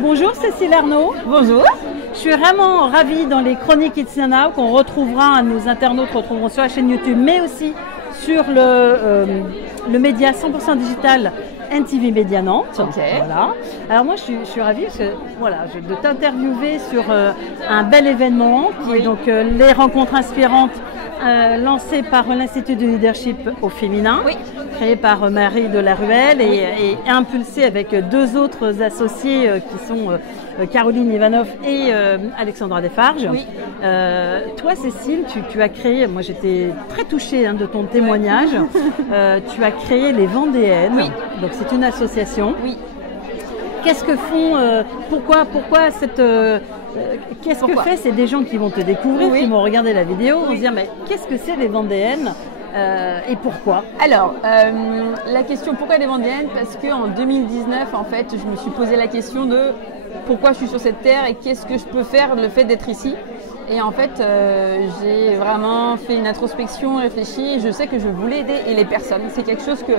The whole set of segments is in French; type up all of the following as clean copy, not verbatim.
Bonjour Cécile Arnaud. Bonjour. Je suis vraiment ravie dans les chroniques It's Now qu'on retrouvera, nos internautes retrouveront sur la chaîne YouTube, mais aussi sur le média 100% digital NTV Média Nantes. Okay. Voilà. Alors moi je suis ravie parce que, de t'interviewer sur un bel événement qui est donc les rencontres inspirantes lancées par l'Institut de leadership au féminin, créé par Marie de la Ruelle et impulsé avec deux autres associés qui sont Caroline Ivanov et Alexandra Desfarges. Toi Cécile, tu as créé, moi j'étais très touchée de ton témoignage, tu as créé les Vendéennes, donc c'est une association. Qu'est-ce que font, pourquoi cette... qu'est-ce que fait? C'est des gens qui vont te découvrir, qui vont regarder la vidéo, vont se dire mais qu'est-ce que c'est les Vendéennes et pourquoi? Alors, la question pourquoi les Vendéennes? Parce qu'en 2019, en fait, je me suis posé la question de pourquoi je suis sur cette terre et qu'est-ce que je peux faire le fait d'être ici. Et en fait, j'ai vraiment fait une introspection, réfléchi, et je sais que je voulais aider les personnes. C'est quelque chose que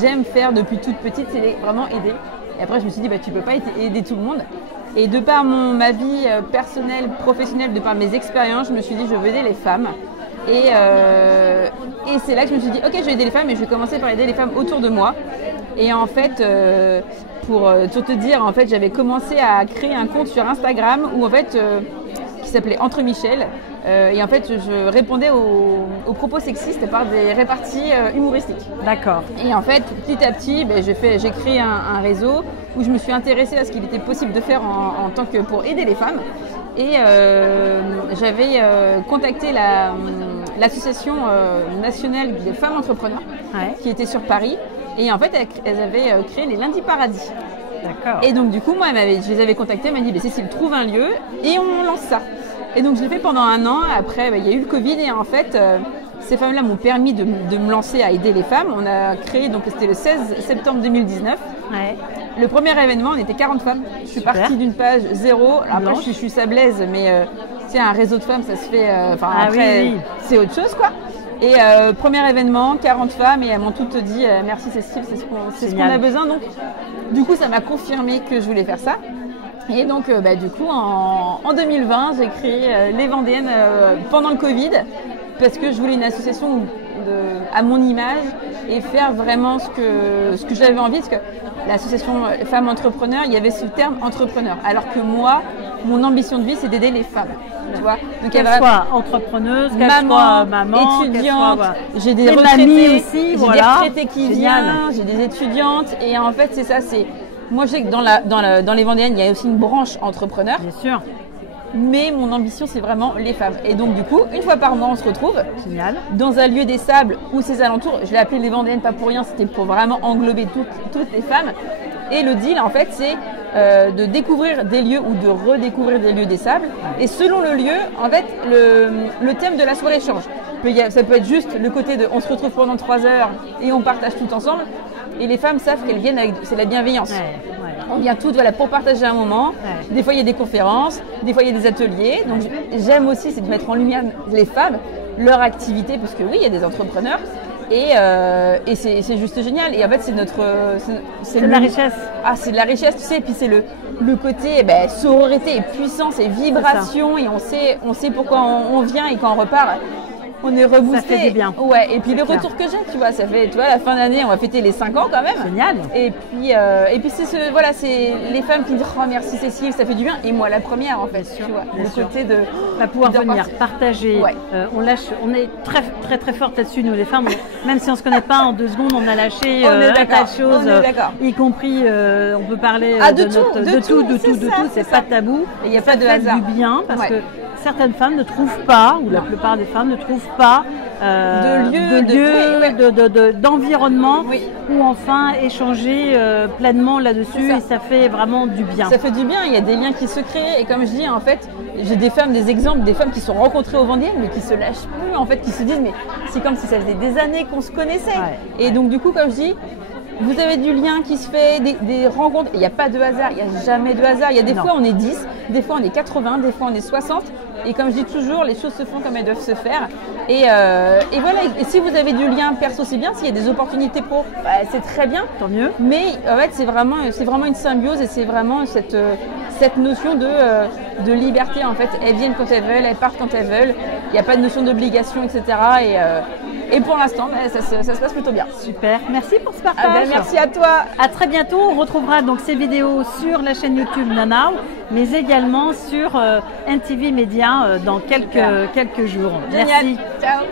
j'aime faire depuis toute petite, c'est vraiment aider. Et après, je me suis dit, tu ne peux pas aider tout le monde. Et de par ma vie personnelle, professionnelle, de par mes expériences, je me suis dit, je veux aider les femmes. Et c'est là que je me suis dit, ok, je vais aider les femmes, et je vais commencer par aider les femmes autour de moi. Et en fait, pour te dire, en fait, j'avais commencé à créer un compte sur Instagram où en fait, qui s'appelait Entre Michel. Et en fait, je répondais aux propos sexistes par des réparties humoristiques. D'accord. Et en fait, petit à petit, j'ai créé un réseau où je me suis intéressée à ce qu'il était possible de faire en tant que pour aider les femmes. Et j'avais contacté l'association nationale des femmes entrepreneurs qui était sur Paris. Et en fait, elles avaient créé les Lundis Paradis. D'accord. Et donc, du coup, moi, je les avais contactées. Elle m'a dit, Cécile, trouve un lieu et on lance ça. Et donc, je l'ai fait pendant un an. Après, il y a eu le Covid. Et en fait, ces femmes-là m'ont permis de me lancer à aider les femmes. On a créé, donc c'était le 16 septembre 2019. Le premier événement, on était 40 femmes. Je suis partie d'une page zéro. Après, je suis sablaise, mais c'est un réseau de femmes, ça se fait. C'est autre chose, quoi. Et premier événement, 40 femmes, et elles m'ont toutes dit merci Cécile, c'est ce qu'on a besoin. Donc, du coup, ça m'a confirmé que je voulais faire ça. Et donc, du coup, en 2020, j'ai créé les Vendéennes pendant le Covid, parce que je voulais une association à mon image et faire vraiment ce que j'avais envie, parce que l'association Femmes Entrepreneurs, il y avait ce terme entrepreneur, alors que moi, mon ambition de vie, c'est d'aider les femmes. Tu vois, donc qu'elle soit entrepreneuse, qu'elle soit maman, étudiante, j'ai des retraités aussi, j'ai des retraités qui viennent, j'ai des étudiantes, et en fait c'est ça, moi je sais que dans les Vendéennes, il y a aussi une branche entrepreneur. Bien sûr. Mais mon ambition, c'est vraiment les femmes. Et donc, du coup, une fois par mois, on se retrouve dans un lieu des Sables ou ses alentours. Je l'ai appelé les Vendéennes, pas pour rien, c'était pour vraiment englober toutes les femmes. Et le deal, en fait, c'est de découvrir des lieux ou de redécouvrir des lieux des Sables. Et selon le lieu, en fait, le thème de la soirée change. Ça peut être juste le côté de on se retrouve pendant 3 heures et on partage tout ensemble. Et les femmes savent qu'elles viennent c'est la bienveillance. On vient toutes pour partager un moment. Des fois, il y a des conférences, des fois, il y a des ateliers. Donc, j'aime aussi, c'est de mettre en lumière les femmes, leur activité, parce que oui, il y a des entrepreneurs. Et c'est juste génial. Et en fait, c'est de la richesse. Ah, c'est de la richesse, tu sais. Et puis, c'est le côté sororité et puissance et vibration. Et on sait pourquoi on vient et quand on repart. On est reboosté. Ça fait du bien. Ouais, et puis les retours que j'ai, tu vois, ça fait, la fin d'année, on va fêter les 5 ans quand même. Génial. Et puis c'est c'est les femmes qui disent oh merci Cécile, ça fait du bien. Et moi la première en fait, tu vois, le côté de pouvoir venir partager. On est très très très fortes là-dessus nous les femmes. Même si on se connaît pas, en 2 secondes on a lâché un tas de choses, y compris on peut parler de tout. C'est pas tabou. Il n'y a pas de hasard. Du bien parce que certaines femmes ne trouvent pas, ou la plupart des femmes ne trouvent pas d'environnement où enfin échanger pleinement là-dessus, et ça fait vraiment du bien. Ça fait du bien, il y a des liens qui se créent, et comme je dis en fait, j'ai des exemples, des femmes qui sont rencontrées au Vendéennes mais qui se lâchent plus en fait, qui se disent mais c'est comme si ça faisait des années qu'on se connaissait. Et donc du coup comme je dis, vous avez du lien qui se fait, des rencontres. Il n'y a pas de hasard, il n'y a jamais de hasard. Il y a des fois on est 10, des fois on est 80, des fois on est 60. Et comme je dis toujours, les choses se font comme elles doivent se faire. Et voilà, et si vous avez du lien perso, c'est bien. S'il y a des opportunités pro, bah, c'est très bien. Tant mieux. Mais en fait, c'est vraiment une symbiose et c'est vraiment cette notion de liberté. En fait, elles viennent quand elles veulent, elles partent quand elles veulent. Il n'y a pas de notion d'obligation, etc. Et pour l'instant, bah, ça se passe plutôt bien. Super. Merci pour ce partage. Ah ben, merci à toi. À très bientôt. On retrouvera donc ces vidéos sur la chaîne YouTube Nanao, mais également sur NTV Média dans quelques jours. Génial. Merci. Ciao.